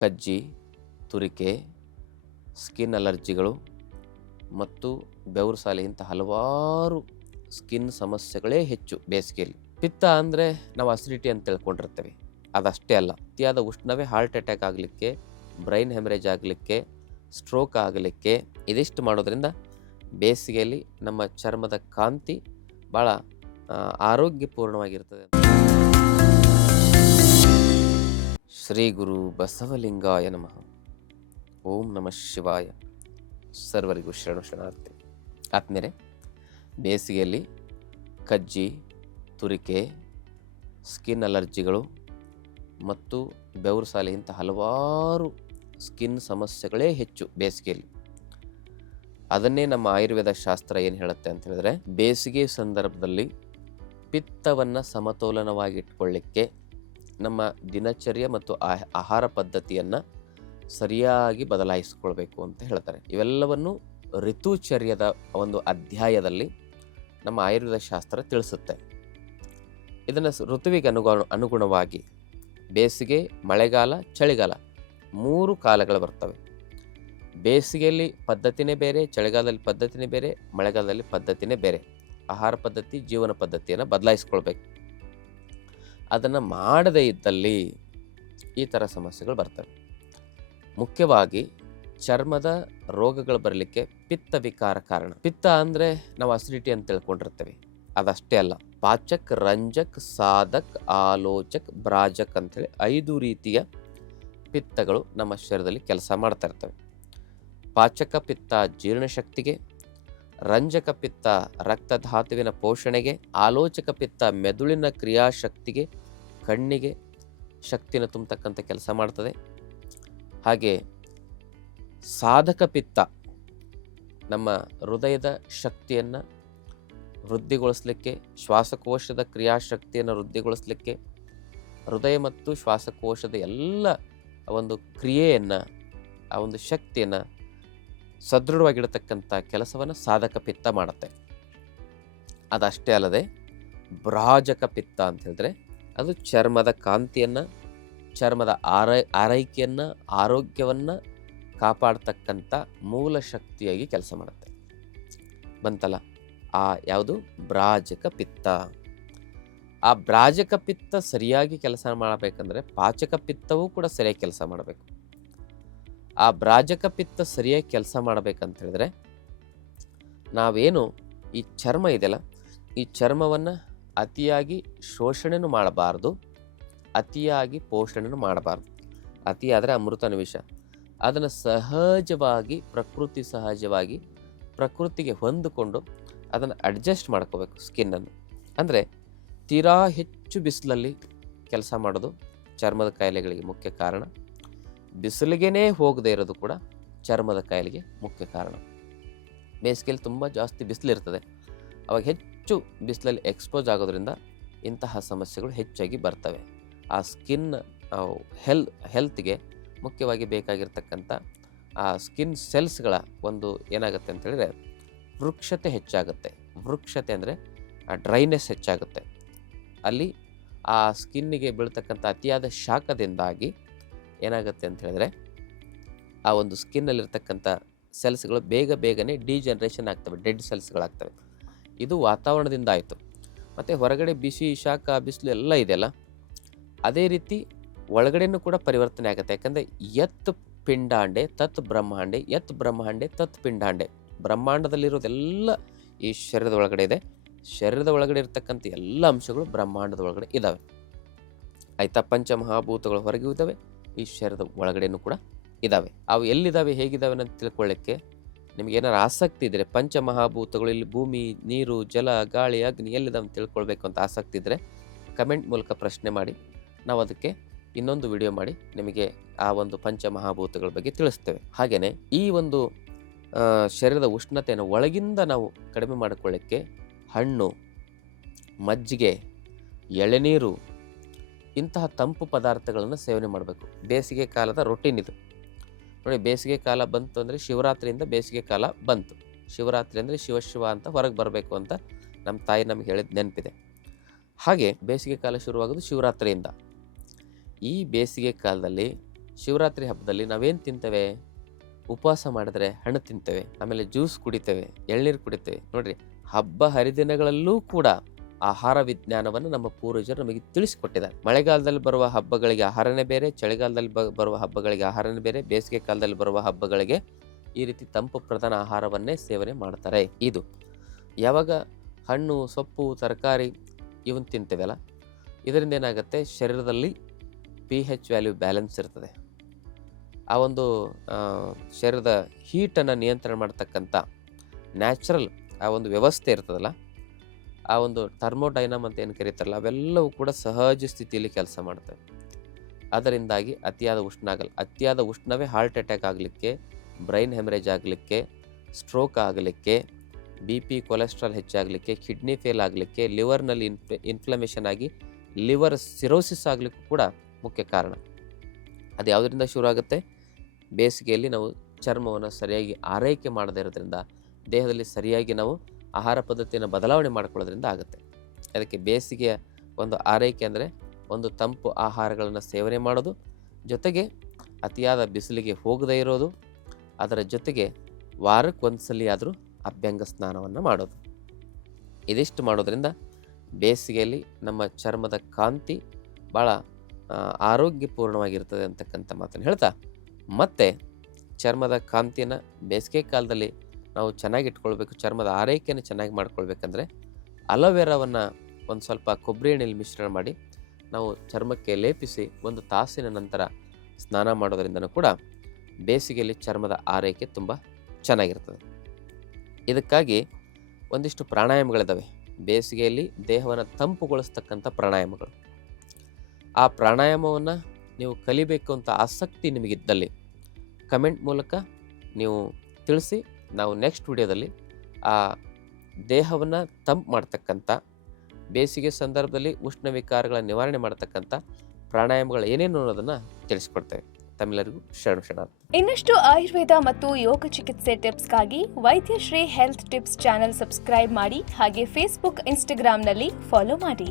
ಕಜ್ಜಿ, ತುರಿಕೆ, skin ಅಲರ್ಜಿಗಳು ಮತ್ತು ಬೆವರು ಸಾಲೆ ಇಂಥ ಹಲವಾರು ಸ್ಕಿನ್ ಸಮಸ್ಯೆಗಳೇ ಹೆಚ್ಚು ಬೇಸಿಗೆಯಲ್ಲಿ. ಪಿತ್ತ ಅಂದರೆ ನಾವು ಅಸಿಡಿಟಿ ಅಂತ ತಿಳ್ಕೊಂಡಿರ್ತೇವೆ. ಅದಷ್ಟೇ ಅಲ್ಲ, ಅತಿಯಾದ ಉಷ್ಣವೇ ಹಾರ್ಟ್ ಅಟ್ಯಾಕ್ ಆಗಲಿಕ್ಕೆ, ಬ್ರೈನ್ ಹೆಮರೇಜ್ ಆಗಲಿಕ್ಕೆ, ಸ್ಟ್ರೋಕ್ ಆಗಲಿಕ್ಕೆ ಇದಿಷ್ಟು ಮಾಡೋದ್ರಿಂದ ಬೇಸಿಗೆಯಲ್ಲಿ ನಮ್ಮ ಚರ್ಮದ ಕಾಂತಿ ಭಾಳ ಆರೋಗ್ಯಪೂರ್ಣವಾಗಿರ್ತದೆ. ಶ್ರೀ ಗುರು ಬಸವಲಿಂಗಾಯ ನಮಃ. ಓಂ ನಮಃ ಶಿವಾಯ. ಸರ್ವರಿಗೂ ಶರಣಾರ್ಥಿ. ಆತ್ಮೀಯರೇ, ಬೇಸಿಗೆಯಲ್ಲಿ ಕಜ್ಜಿ, ತುರಿಕೆ, ಸ್ಕಿನ್ ಅಲರ್ಜಿಗಳು ಮತ್ತು ಬೆವರು ಸಾಲೆ ಇಂಥ ಹಲವಾರು ಸ್ಕಿನ್ ಸಮಸ್ಯೆಗಳೇ ಹೆಚ್ಚು ಬೇಸಿಗೆಯಲ್ಲಿ. ಅದನ್ನೇ ನಮ್ಮ ಆಯುರ್ವೇದ ಶಾಸ್ತ್ರ ಏನು ಹೇಳುತ್ತೆ ಅಂತ ಹೇಳಿದ್ರೆ, ಬೇಸಿಗೆ ಸಂದರ್ಭದಲ್ಲಿ ಪಿತ್ತವನ್ನು ಸಮತೋಲನವಾಗಿ ಇಟ್ಕೊಳ್ಳಿಕ್ಕೆ ನಮ್ಮ ದಿನಚರ್ಯ ಮತ್ತು ಆಹಾರ ಪದ್ಧತಿಯನ್ನು ಸರಿಯಾಗಿ ಬದಲಾಯಿಸ್ಕೊಳ್ಬೇಕು ಅಂತ ಹೇಳ್ತಾರೆ. ಇವೆಲ್ಲವನ್ನು ಋತುಚರ್ಯದ ಒಂದು ಅಧ್ಯಾಯದಲ್ಲಿ ನಮ್ಮ ಆಯುರ್ವೇದ ಶಾಸ್ತ್ರ ತಿಳಿಸುತ್ತೆ. ಇದನ್ನು ಋತುವಿಗೆ ಅನುಗುಣವಾಗಿ ಬೇಸಿಗೆ, ಮಳೆಗಾಲ, ಚಳಿಗಾಲ 3 ಕಾಲಗಳು ಬರ್ತವೆ. ಬೇಸಿಗೆಯಲ್ಲಿ ಪದ್ಧತಿನೇ ಬೇರೆ, ಚಳಿಗಾಲದಲ್ಲಿ ಪದ್ಧತಿನೇ ಬೇರೆ, ಮಳೆಗಾಲದಲ್ಲಿ ಪದ್ಧತಿನೇ ಬೇರೆ. ಆಹಾರ ಪದ್ಧತಿ, ಜೀವನ ಪದ್ಧತಿಯನ್ನು ಬದಲಾಯಿಸ್ಕೊಳ್ಬೇಕು. ಅದನ್ನು ಮಾಡದೇ ಇದ್ದಲ್ಲಿ ಈ ಥರ ಸಮಸ್ಯೆಗಳು ಬರ್ತವೆ. ಮುಖ್ಯವಾಗಿ ಚರ್ಮದ ರೋಗಗಳು ಬರಲಿಕ್ಕೆ ಪಿತ್ತ ವಿಕಾರ ಕಾರಣ. ಪಿತ್ತ ಅಂದರೆ ನಾವು ಅಸಿಡಿಟಿ ಅಂತ ತಿಳ್ಕೊಂಡಿರ್ತೇವೆ. ಅದಷ್ಟೇ ಅಲ್ಲ, ಪಾಚಕ್, ರಂಜಕ್, ಸಾಧಕ್, ಆಲೋಚಕ್, ಬ್ರಾಜಕ್ ಅಂಥೇಳಿ 5 ರೀತಿಯ ಪಿತ್ತಗಳು ನಮ್ಮ ಶರೀರದಲ್ಲಿ ಕೆಲಸ ಮಾಡ್ತಾ ಇರ್ತವೆ. ಪಾಚಕ ಪಿತ್ತ ಜೀರ್ಣಶಕ್ತಿಗೆ, ರಂಜಕ ಪಿತ್ತ ರಕ್ತಧಾತುವಿನ ಪೋಷಣೆಗೆ, ಆಲೋಚಕ ಪಿತ್ತ ಮೆದುಳಿನ ಕ್ರಿಯಾಶಕ್ತಿಗೆ, ಕಣ್ಣಿಗೆ ಶಕ್ತಿನ ತುಂಬತಕ್ಕಂಥ ಕೆಲಸ ಮಾಡ್ತದೆ. ಹಾಗೆ ಸಾಧಕ ಪಿತ್ತ ನಮ್ಮ ಹೃದಯದ ಶಕ್ತಿಯನ್ನು ವೃದ್ಧಿಗೊಳಿಸಲಿಕ್ಕೆ, ಶ್ವಾಸಕೋಶದ ಕ್ರಿಯಾಶಕ್ತಿಯನ್ನು ವೃದ್ಧಿಗೊಳಿಸಲಿಕ್ಕೆ, ಹೃದಯ ಮತ್ತು ಶ್ವಾಸಕೋಶದ ಎಲ್ಲ ಒಂದು ಕ್ರಿಯೆಯನ್ನು, ಆ ಒಂದು ಶಕ್ತಿಯನ್ನು ಸದೃಢವಾಗಿಡತಕ್ಕಂಥ ಕೆಲಸವನ್ನು ಸಾಧಕ ಪಿತ್ತ ಮಾಡುತ್ತೆ. ಅದಷ್ಟೇ ಅಲ್ಲದೆ ಬ್ರಾಜಕ ಪಿತ್ತ ಅಂತ ಹೇಳಿದ್ರೆ ಅದು ಚರ್ಮದ ಕಾಂತಿಯನ್ನು, ಚರ್ಮದ ಆರೈಕೆಯನ್ನು, ಆರೋಗ್ಯವನ್ನು ಕಾಪಾಡ್ತಕ್ಕಂಥ ಮೂಲ ಶಕ್ತಿಯಾಗಿ ಕೆಲಸ ಮಾಡುತ್ತೆ. ಬಂತಲ್ಲ ಯಾವುದು ಬ್ರಾಜಕ ಪಿತ್ತ. ಆ ಬ್ರಾಜಕ ಪಿತ್ತ ಸರಿಯಾಗಿ ಕೆಲಸ ಮಾಡಬೇಕಂದ್ರೆ ಪಾಚಕ ಪಿತ್ತವೂ ಕೂಡ ಸರಿಯಾಗಿ ಕೆಲಸ ಮಾಡಬೇಕು. ಆ ಬ್ರಾಜಕ ಪಿತ್ತ ಸರಿಯಾಗಿ ಕೆಲಸ ಮಾಡಬೇಕಂತ ಹೇಳಿದ್ರೆ ನಾವೇನು ಈ ಚರ್ಮ ಇದೆಯಲ್ಲ, ಈ ಚರ್ಮವನ್ನು ಅತಿಯಾಗಿ ಶೋಷಣೆನೂ ಮಾಡಬಾರ್ದು, ಅತಿಯಾಗಿ ಪೋಷಣೆನೂ ಮಾಡಬಾರ್ದು. ಅತಿಯಾದರೆ ಅಮೃತನ ವಿಷ. ಅದನ್ನು ಸಹಜವಾಗಿ, ಸಹಜವಾಗಿ ಪ್ರಕೃತಿಗೆ ಹೊಂದಿಕೊಂಡು ಅದನ್ನು ಅಡ್ಜಸ್ಟ್ ಮಾಡ್ಕೋಬೇಕು ಸ್ಕಿನ್ನನ್ನು. ಅಂದರೆ ತೀರಾ ಹೆಚ್ಚು ಬಿಸಿಲಲ್ಲಿ ಕೆಲಸ ಮಾಡೋದು ಚರ್ಮದ ಕಾಯಿಲೆಗಳಿಗೆ ಮುಖ್ಯ ಕಾರಣ. ಬಿಸಿಲಿಗೇ ಹೋಗದೇ ಇರೋದು ಕೂಡ ಚರ್ಮದ ಕಾಯಿಲೆಗೆ ಮುಖ್ಯ ಕಾರಣ. ಬೇಸಿಗೆಯಲ್ಲಿ ತುಂಬ ಜಾಸ್ತಿ ಬಿಸಿಲಿರ್ತದೆ. ಅವಾಗ ಹೆಚ್ಚು ಬಿಸಿಲಲ್ಲಿ ಎಕ್ಸ್ಪೋಸ್ ಆಗೋದ್ರಿಂದ ಇಂತಹ ಸಮಸ್ಯೆಗಳು ಹೆಚ್ಚಾಗಿ ಬರ್ತವೆ. ಆ ಸ್ಕಿನ್ ಹೆಲ್ತ್ಗೆ ಮುಖ್ಯವಾಗಿ ಬೇಕಾಗಿರ್ತಕ್ಕಂಥ ಆ ಸ್ಕಿನ್ ಸೆಲ್ಸ್ಗಳ ಒಂದು ಏನಾಗುತ್ತೆ ಅಂತ ಹೇಳಿದ್ರೆ ವೃಕ್ಷತೆ ಹೆಚ್ಚಾಗುತ್ತೆ. ವೃಕ್ಷತೆ ಅಂದರೆ ಡ್ರೈನೆಸ್ ಹೆಚ್ಚಾಗುತ್ತೆ. ಅಲ್ಲಿ ಆ ಸ್ಕಿನ್ನಿಗೆ ಬೀಳ್ತಕ್ಕಂಥ ಅತಿಯಾದ ಶಾಖದಿಂದಾಗಿ ಏನಾಗುತ್ತೆ ಅಂತ ಹೇಳಿದ್ರೆ ಆ ಒಂದು ಸ್ಕಿನ್ನಲ್ಲಿರ್ತಕ್ಕಂಥ ಸೆಲ್ಸ್ಗಳು ಬೇಗನೆ ಡಿಜನರೇಷನ್ ಆಗ್ತವೆ, ಡೆಡ್ ಸೆಲ್ಸ್ಗಳಾಗ್ತವೆ. ಇದು ವಾತಾವರಣದಿಂದ ಆಯಿತು. ಮತ್ತು ಹೊರಗಡೆ ಬಿಸಿ, ಶಾಖ, ಬಿಸಿಲು ಎಲ್ಲ ಇದೆಯಲ್ಲ, ಅದೇ ರೀತಿ ಒಳಗಡೆನೂ ಕೂಡ ಪರಿವರ್ತನೆ ಆಗುತ್ತೆ. ಯಾಕಂದರೆ ಯತ್ ಪಿಂಡಾಂಡೆ ತತ್ ಬ್ರಹ್ಮಾಂಡೆ, ಯತ್ ಬ್ರಹ್ಮಾಂಡೆ ತತ್ ಪಿಂಡಾಂಡೆ. ಬ್ರಹ್ಮಾಂಡದಲ್ಲಿರೋದೆಲ್ಲ ಈ ಶರೀರದ ಒಳಗಡೆ ಇದೆ. ಶರೀರದ ಒಳಗಡೆ ಇರತಕ್ಕಂಥ ಎಲ್ಲ ಅಂಶಗಳು ಬ್ರಹ್ಮಾಂಡದ ಒಳಗಡೆ ಇದ್ದಾವೆ. ಆಯಿತಾ? ಪಂಚಮಹಾಭೂತಗಳು ಹೊರಗೂ ಇದ್ದಾವೆ, ಈ ಶರೀರದ ಒಳಗಡೆನೂ ಕೂಡ ಇದ್ದಾವೆ. ಅವು ಎಲ್ಲಿದ್ದಾವೆ, ಹೇಗಿದ್ದಾವೆ ಅಂತ ತಿಳ್ಕೊಳ್ಳಿಕ್ಕೆ ನಿಮಗೇನಾರು ಆಸಕ್ತಿ ಇದ್ದರೆ, ಪಂಚಮಹಾಭೂತಗಳು ಇಲ್ಲಿ ಭೂಮಿ, ನೀರು, ಜಲ, ಗಾಳಿ, ಅಗ್ನಿ ಎಲ್ಲಿದ್ದಾವೆ ಅಂತ ತಿಳ್ಕೊಳ್ಬೇಕು ಅಂತ ಆಸಕ್ತಿ ಇದ್ದರೆ ಕಮೆಂಟ್ ಮೂಲಕ ಪ್ರಶ್ನೆ ಮಾಡಿ, ನಾವು ಅದಕ್ಕೆ ಇನ್ನೊಂದು ವಿಡಿಯೋ ಮಾಡಿ ನಿಮಗೆ ಆ ಒಂದು ಪಂಚಮಹಾಭೂತಗಳ ಬಗ್ಗೆ ತಿಳಿಸ್ತೇವೆ. ಹಾಗೆಯೇ ಈ ಒಂದು ಶರೀರದ ಉಷ್ಣತೆಯನ್ನು ಒಳಗಿಂದ ನಾವು ಕಡಿಮೆ ಮಾಡಿಕೊಳ್ಳಿಕ್ಕೆ ಹಣ್ಣು, ಮಜ್ಜಿಗೆ, ಎಳೆನೀರು ಇಂತಹ ತಂಪು ಪದಾರ್ಥಗಳನ್ನು ಸೇವನೆ ಮಾಡಬೇಕು. ಬೇಸಿಗೆ ಕಾಲದ ರೊಟೀನ್ ಇದು ನೋಡಿ. ಬೇಸಿಗೆ ಕಾಲ ಬಂತು ಅಂದರೆ ಶಿವರಾತ್ರಿಯಿಂದ ಬೇಸಿಗೆ ಕಾಲ ಬಂತು. ಶಿವರಾತ್ರಿ ಅಂದರೆ ಶಿವ ಅಂತ ಹೊರಗೆ ಬರಬೇಕು ಅಂತ ನಮ್ಮ ತಾಯಿ ನಮಗೆ ಹೇಳಿದ ನೆನಪಿದೆ. ಹಾಗೆ ಬೇಸಿಗೆ ಕಾಲ ಶುರುವಾಗೋದು ಶಿವರಾತ್ರಿಯಿಂದ. ಈ ಬೇಸಿಗೆ ಕಾಲದಲ್ಲಿ ಶಿವರಾತ್ರಿ ಹಬ್ಬದಲ್ಲಿ ನಾವೇನು ತಿಂತೇವೆ? ಉಪವಾಸ ಮಾಡಿದ್ರೆ ಹಣ್ಣು ತಿಂತೇವೆ, ಆಮೇಲೆ ಜ್ಯೂಸ್ ಕುಡಿತೇವೆ, ಎಳ್ನೀರು ಕುಡಿತೇವೆ. ನೋಡ್ರಿ, ಹಬ್ಬ ಹರಿದಿನಗಳಲ್ಲೂ ಕೂಡ ಆಹಾರ ವಿಜ್ಞಾನವನ್ನು ನಮ್ಮ ಪೂರ್ವಜರು ನಮಗೆ ತಿಳಿಸಿಕೊಟ್ಟಿದ್ದಾರೆ. ಮಳೆಗಾಲದಲ್ಲಿ ಬರುವ ಹಬ್ಬಗಳಿಗೆ ಆಹಾರನೇ ಬೇರೆ, ಚಳಿಗಾಲದಲ್ಲಿ ಬರುವ ಹಬ್ಬಗಳಿಗೆ ಆಹಾರನೇ ಬೇರೆ, ಬೇಸಿಗೆ ಕಾಲದಲ್ಲಿ ಬರುವ ಹಬ್ಬಗಳಿಗೆ ಈ ರೀತಿ ತಂಪು ಪ್ರಧಾನ ಆಹಾರವನ್ನೇ ಸೇವನೆ ಮಾಡ್ತಾರೆ. ಇದು ಯಾವಾಗ ಹಣ್ಣು, ಸೊಪ್ಪು, ತರಕಾರಿ ಇವನ್ನ ತಿಂತೇವಲ್ಲ, ಇದರಿಂದ ಏನಾಗುತ್ತೆ, ಶರೀರದಲ್ಲಿ pH ವ್ಯಾಲ್ಯೂ ಬ್ಯಾಲೆನ್ಸ್ ಇರ್ತದೆ. ಆ ಒಂದು ಶರೀರದ ಹೀಟನ್ನು ನಿಯಂತ್ರಣ ಮಾಡ್ತಕ್ಕಂಥ ನ್ಯಾಚುರಲ್ ಆ ಒಂದು ವ್ಯವಸ್ಥೆ ಇರ್ತದಲ್ಲ, ಆ ಒಂದು ಥರ್ಮೋಡೈನಮ್ ಅಂತ ಏನು ಕರೀತಾರಲ್ಲ, ಅವೆಲ್ಲವೂ ಕೂಡ ಸಹಜ ಸ್ಥಿತಿಯಲ್ಲಿ ಕೆಲಸ ಮಾಡ್ತವೆ. ಅದರಿಂದಾಗಿ ಅತಿಯಾದ ಉಷ್ಣ ಆಗಲ್ಲ. ಅತಿಯಾದ ಉಷ್ಣವೇ ಹಾರ್ಟ್ ಅಟ್ಯಾಕ್ ಆಗಲಿಕ್ಕೆ, ಬ್ರೈನ್ ಹೆಮರೇಜ್ ಆಗಲಿಕ್ಕೆ, ಸ್ಟ್ರೋಕ್ ಆಗಲಿಕ್ಕೆ, BP, ಕೊಲೆಸ್ಟ್ರಾಲ್ ಹೆಚ್ಚಾಗಲಿಕ್ಕೆ, ಕಿಡ್ನಿ ಫೇಲ್ ಆಗಲಿಕ್ಕೆ, ಲಿವರ್ನಲ್ಲಿ ಇನ್ಫ್ಲಮೇಷನ್ ಆಗಿ ಲಿವರ್ ಸಿರೋಸಿಸ್ ಆಗಲಿಕ್ಕೂ ಕೂಡ ಮುಖ್ಯ ಕಾರಣ. ಅದು ಯಾವುದರಿಂದ ಶುರು ಆಗುತ್ತೆ? ಬೇಸಿಗೆಯಲ್ಲಿ ನಾವು ಚರ್ಮವನ್ನು ಸರಿಯಾಗಿ ಆರೈಕೆ ಮಾಡದೇ ಇರೋದ್ರಿಂದ, ದೇಹದಲ್ಲಿ ಸರಿಯಾಗಿ ನಾವು ಆಹಾರ ಪದ್ಧತಿಯನ್ನು ಬದಲಾವಣೆ ಮಾಡ್ಕೊಳ್ಳೋದ್ರಿಂದ ಆಗುತ್ತೆ. ಅದಕ್ಕೆ ಬೇಸಿಗೆಯ ಒಂದು ಆರೈಕೆ ಅಂದರೆ ಒಂದು ತಂಪು ಆಹಾರಗಳನ್ನು ಸೇವನೆ ಮಾಡೋದು, ಜೊತೆಗೆ ಅತಿಯಾದ ಬಿಸಿಲಿಗೆ ಹೋಗದೇ ಇರೋದು, ಅದರ ಜೊತೆಗೆ ವಾರಕ್ಕೆ ಒಂದು ಸಲ ಆದರೂ ಅಭ್ಯಂಗ ಸ್ನಾನವನ್ನು ಮಾಡೋದು. ಇದಿಷ್ಟು ಮಾಡೋದ್ರಿಂದ ಬೇಸಿಗೆಯಲ್ಲಿ ನಮ್ಮ ಚರ್ಮದ ಕಾಂತಿ ಭಾಳ ಆರೋಗ್ಯಪೂರ್ಣವಾಗಿರ್ತದೆ ಅಂತಕ್ಕಂಥ ಮಾತನ್ನು ಹೇಳ್ತಾ, ಮತ್ತು ಚರ್ಮದ ಕಾಂತಿಯನ್ನು ಬೇಸಿಗೆ ಕಾಲದಲ್ಲಿ ನಾವು ಚೆನ್ನಾಗಿ ಇಟ್ಕೊಳ್ಬೇಕು, ಚರ್ಮದ ಆರೈಕೆಯನ್ನು ಚೆನ್ನಾಗಿ ಮಾಡ್ಕೊಳ್ಬೇಕಂದ್ರೆ ಅಲೋವೆರಾವನ್ನು ಒಂದು ಸ್ವಲ್ಪ ಕೊಬ್ಬರಿ ಎಣ್ಣೆಯಲ್ಲಿ ಮಿಶ್ರಣ ಮಾಡಿ ನಾವು ಚರ್ಮಕ್ಕೆ ಲೇಪಿಸಿ 1 ತಾಸಿನ ನಂತರ ಸ್ನಾನ ಮಾಡೋದರಿಂದನೂ ಕೂಡ ಬೇಸಿಗೆಯಲ್ಲಿ ಚರ್ಮದ ಆರೈಕೆ ತುಂಬ ಚೆನ್ನಾಗಿರ್ತದೆ. ಇದಕ್ಕಾಗಿ ಒಂದಿಷ್ಟು ಪ್ರಾಣಾಯಾಮಗಳಿದ್ದಾವೆ. ಬೇಸಿಗೆಯಲ್ಲಿ ದೇಹವನ್ನು ತಂಪುಗೊಳಿಸ್ತಕ್ಕಂಥ ಪ್ರಾಣಾಯಾಮಗಳು. ಆ ಪ್ರಾಣಾಯಾಮವನ್ನು ನೀವು ಕಲಿಬೇಕು ಅಂತ ಆಸಕ್ತಿ ನಿಮಗಿದ್ದಲ್ಲಿ ಕಮೆಂಟ್ ಮೂಲಕ ನೀವು ತಿಳಿಸಿ. ನಾವು ನೆಕ್ಸ್ಟ್ ವಿಡಿಯೋದಲ್ಲಿ ಆ ದೇಹವನ್ನು ತಂಪು ಮಾಡ್ತಕ್ಕಂಥ, ಬೇಸಿಗೆ ಸಂದರ್ಭದಲ್ಲಿ ಉಷ್ಣ ವಿಕಾರಗಳ ನಿವಾರಣೆ ಮಾಡ್ತಕ್ಕಂಥ ಪ್ರಾಣಾಯಾಮಗಳು ಏನೇನು ಅನ್ನೋದನ್ನು ತಿಳಿಸ್ಕೊಡ್ತೇವೆ. ತಮ್ಮೆಲ್ಲರಿಗೂ ಶರಣ. ಇನ್ನಷ್ಟು ಆಯುರ್ವೇದ ಮತ್ತು ಯೋಗ ಚಿಕಿತ್ಸೆ ಟಿಪ್ಸ್ಗಾಗಿ Vaidyashri health tips channel subscribe ಮಾಡಿ, ಹಾಗೆ ಫೇಸ್ಬುಕ್, ಇನ್ಸ್ಟಾಗ್ರಾಂನಲ್ಲಿ ಫಾಲೋ ಮಾಡಿ.